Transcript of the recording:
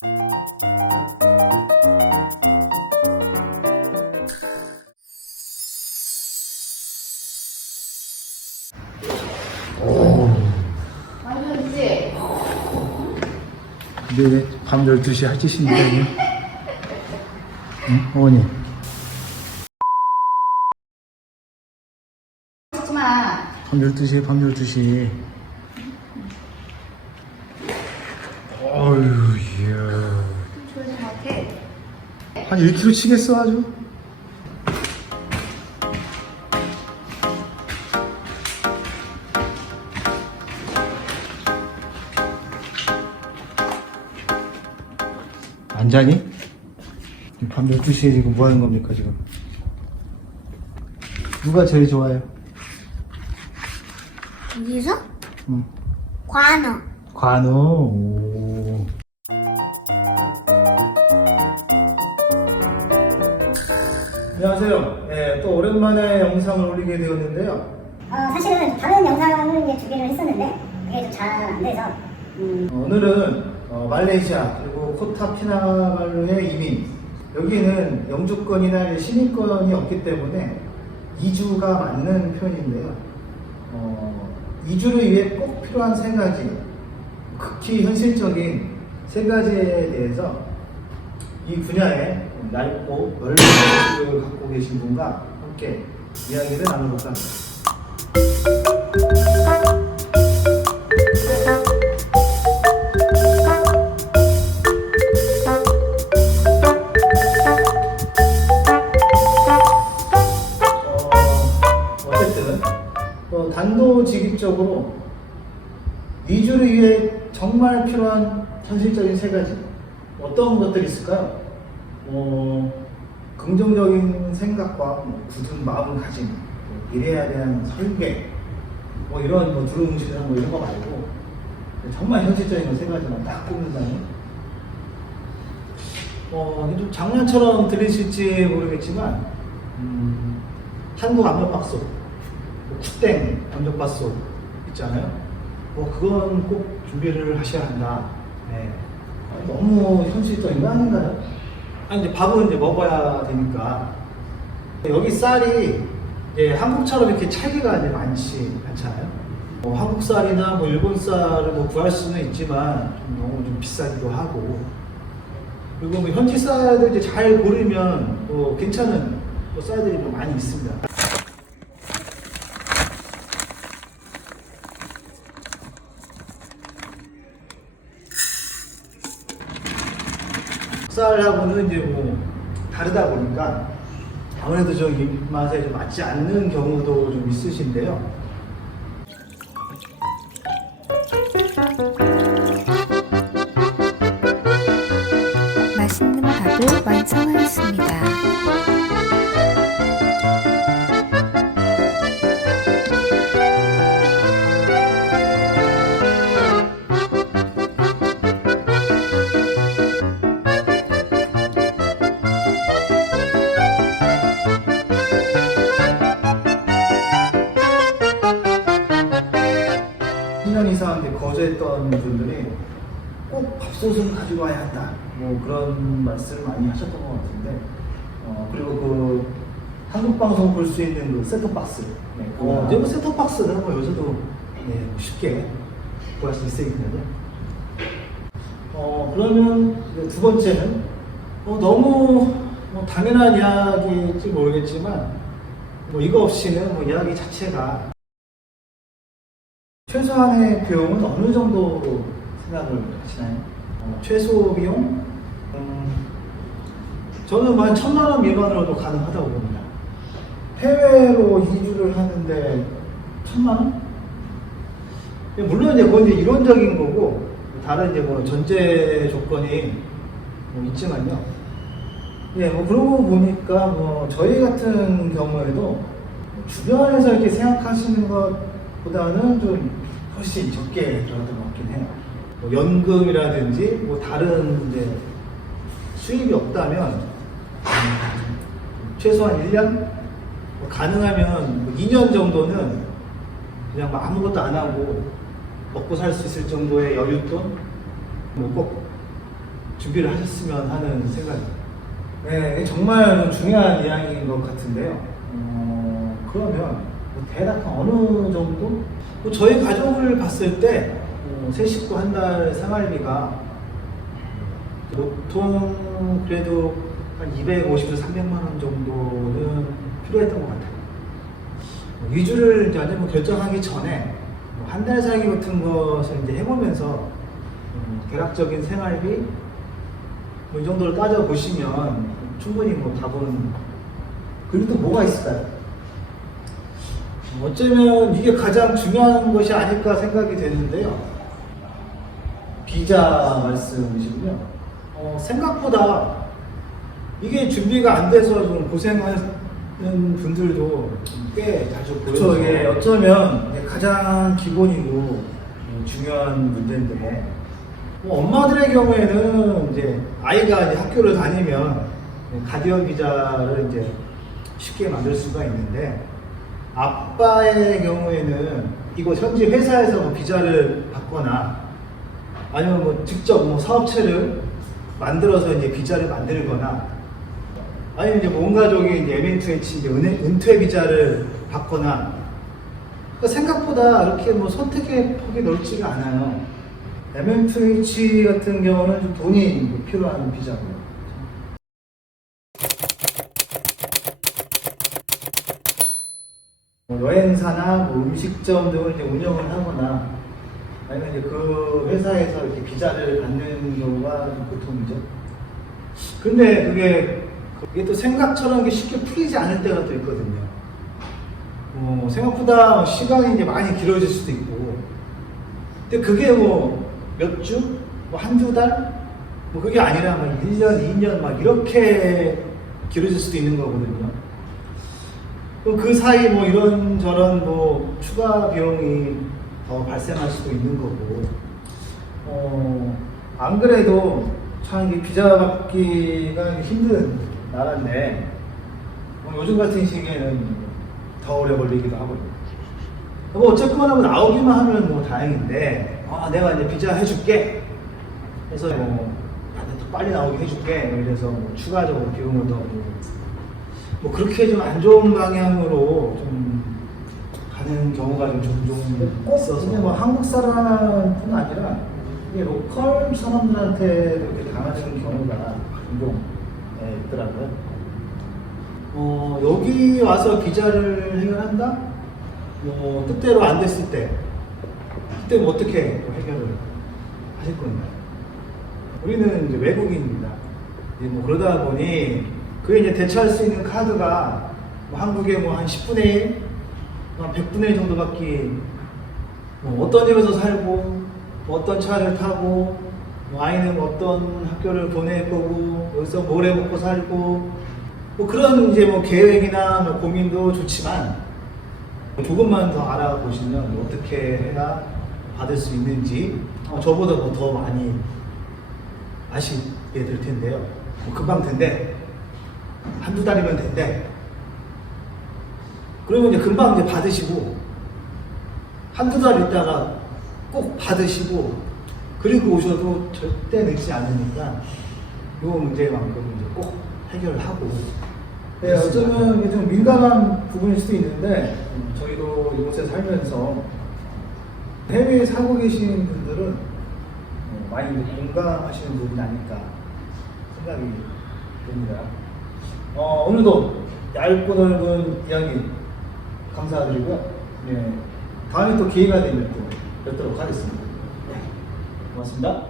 완전지? 근데 왜 밤 12시에 할 짓입니까? 응? 어머니. 찍지 마. 밤 12시에 밤 12시. 어휴, 이야. 조용히 못해. 한 1kg 치겠어, 아주? 안 자니? 밤 12시에 지금 뭐 하는 겁니까, 지금? 누가 제일 좋아요? 여기서? 응. 관어. 관우. 오. 안녕하세요. 네, 또 오랜만에 영상을 올리게 되었는데요. 사실은 다른 영상을 이제 준비를 했었는데 그게 좀 잘 안 돼서 오늘은 말레이시아 그리고 코타키나발루의 이민, 여기는 영주권이나 시민권이 없기 때문에 이주가 맞는 표현인데요. 이주를 위해 꼭 필요한 세 가지, 극히 현실적인 세 가지에 대해서 이 분야에 얇고 넓은 지식을 갖고 계신 분과 함께 이야기를 나눠볼까 합니다. 어쨌든 단도직입적으로 이주를 위해 정말 필요한 현실적인 세 가지, 어떤 것들이 있을까요? 긍정적인 생각과 굳은 마음가짐, 미래에 대한 설계, 이런 두루뭉실한 이런 거 말고 정말 현실적인 세 가지만 딱 꼽는다면, 좀 장난처럼 들리실지 모르겠지만 한국 압력밥솥, 쿡땡 압력밥솥 있잖아요. 그건 꼭 준비를 하셔야 한다. 네. 너무 현실적인 거 아닌가요? 아니, 이제 밥은 이제 먹어야 되니까. 여기 쌀이 이제 한국처럼 이렇게 차이가 이제 많지 않잖아요. 한국 쌀이나 일본 쌀을 구할 수는 있지만 너무 좀 비싸기도 하고, 그리고 현지 쌀들 이제 잘 고르면 괜찮은 쌀들이 많이 있습니다. 쌀하고는 이제 다르다 보니까 아무래도 좀 입맛에 좀 맞지 않는 경우도 좀 있으신데요. 맛있는 밥을 완성하였습니다. 이상 이제 거주했던 분들이 꼭 밥솥을 가지고 와야 한다, 그런 말씀을 많이 하셨던 것 같은데, 그리고 한국 방송 볼 수 있는 셋톱박스, 이제 셋톱박스는 요새도 쉽게 구할 수 있으니까요. 그러면 이제 두 번째는 너무 당연한 이야기일지 모르겠지만 이거 없이는 이야기 자체가, 최소한의 비용은 어느 정도로 생각을 하시나요? 최소 비용? 저는 한 1,000만 원 미만으로도 가능하다고 봅니다. 해외로 이주를 하는데 1,000만 원? 물론 이제 그건 이제 이론적인 거고, 다른 이제 전제 조건이 있지만요. 그러고 보니까 저희 같은 경우에도 주변에서 이렇게 생각하시는 것보다는 좀 훨씬 적게 들어가는 것 같긴 해요. 연금이라든지 다른 이제 수입이 없다면 최소한 1년? 가능하면 2년 정도는 그냥 아무것도 안 하고 먹고 살 수 있을 정도의 여윳돈? 꼭 준비를 하셨으면 하는 생각입니다. 네, 정말 중요한 이야기인 것 같은데요. 그러면 뭐 대략 어느 정도? 뭐 저희 가족을 봤을 때 세 식구 한 달 생활비가 보통 그래도 한 250에서 300만 원 정도는 필요했던 것 같아요. 위주를 이제 완전 결정하기 전에 한 달 살기 같은 것을 이제 해보면서 대략적인 생활비 뭐 이 정도를 따져 보시면 충분히 뭐 답은. 그리고 또 뭐가 있을까요? 어쩌면 이게 가장 중요한 것이 아닐까 생각이 되는데요. 비자 말씀이시군요. 생각보다 이게 준비가 안 돼서 좀 고생하는 분들도 꽤 자주 보여요. 이게 어쩌면 가장 기본이고 중요한 문제인데, 뭐 엄마들의 경우에는 이제 아이가 이제 학교를 다니면 가디언 비자를 이제 쉽게 만들 수가 있는데, 아빠의 경우에는 이곳 현지 회사에서 뭐 비자를 받거나 아니면 뭐 직접 뭐 사업체를 만들어서 이제 비자를 만들거나 아니면 이제 온 가족이 이제 M&H 이제 은퇴 비자를 받거나, 그러니까 생각보다 이렇게 뭐 선택의 폭이 넓지가 않아요. M&H 같은 경우는 좀 돈이 필요한 비자고요. 여행사나 뭐 음식점 등을 이제 운영을 하거나 아니면 이제 그 회사에서 이렇게 비자를 받는 경우가 보통이죠. 근데 그게 또 생각처럼 이게 쉽게 풀리지 않을 때가 또 있거든요. 생각보다 시간이 이제 많이 길어질 수도 있고, 근데 그게 뭐 몇 주? 뭐 한두 달? 뭐 그게 아니라 막 1년, 2년 막 이렇게 길어질 수도 있는 거거든요. 그 사이 뭐 이런저런 뭐 추가 비용이 더 발생할 수도 있는 거고, 안 그래도 참 이게 비자 받기가 힘든 나라인데, 요즘 같은 시기에는 더 오래 걸리기도 하고요. 뭐 어쨌거나 뭐 나오기만 하면 뭐 다행인데, 내가 이제 비자 해줄게 해서 뭐 더 빨리 나오게 해줄게 이래서 뭐 추가적으로 비용을 더 뭐 그렇게 좀 안 좋은 방향으로 좀 가는 경우가 좀 종종 있어서, 근데 뭐 한국 사람뿐 아니라 이게 로컬 사람들한테 이렇게 당하는 경우가 종종 있더라고요. 여기 와서 비자를 해결한다? 뭐 뜻대로 안 됐을 때 그때 뭐 어떻게 해결을 하실 건가요? 우리는 이제 외국인입니다. 이제 뭐 그러다 보니 그게 이제 대처할 수 있는 카드가 뭐 한국에 뭐 한 10분의 1, 한 100분의 1 정도밖에, 뭐 어떤 집에서 살고, 뭐 어떤 차를 타고, 뭐 아이는 뭐 어떤 학교를 보낼 거고, 여기서 뭘 해 먹고 살고, 뭐 그런 이제 뭐 계획이나 뭐 고민도 좋지만, 조금만 더 알아보시면 어떻게 해야 받을 수 있는지 저보다 뭐 더 많이 아시게 될 텐데요. 뭐 금방 된대. 한두 달이면 된대. 그러면 이제 금방 이제 받으시고, 한두 달 있다가 꼭 받으시고, 그리고 오셔도 절대 늦지 않으니까, 이 문제만큼 이제 꼭 해결을 하고. 네, 어쩌면 이게 좀 민감한 부분일 수도 있는데, 저희도 이곳에 살면서 해외에 살고 계신 분들은 많이 공감하시는 부분이 아닐까 생각이 듭니다. 오늘도 얇고 넓은 이야기 감사드리고요. 네, 다음에 또 기회가 되면 또 뵙도록 하겠습니다. 네, 고맙습니다.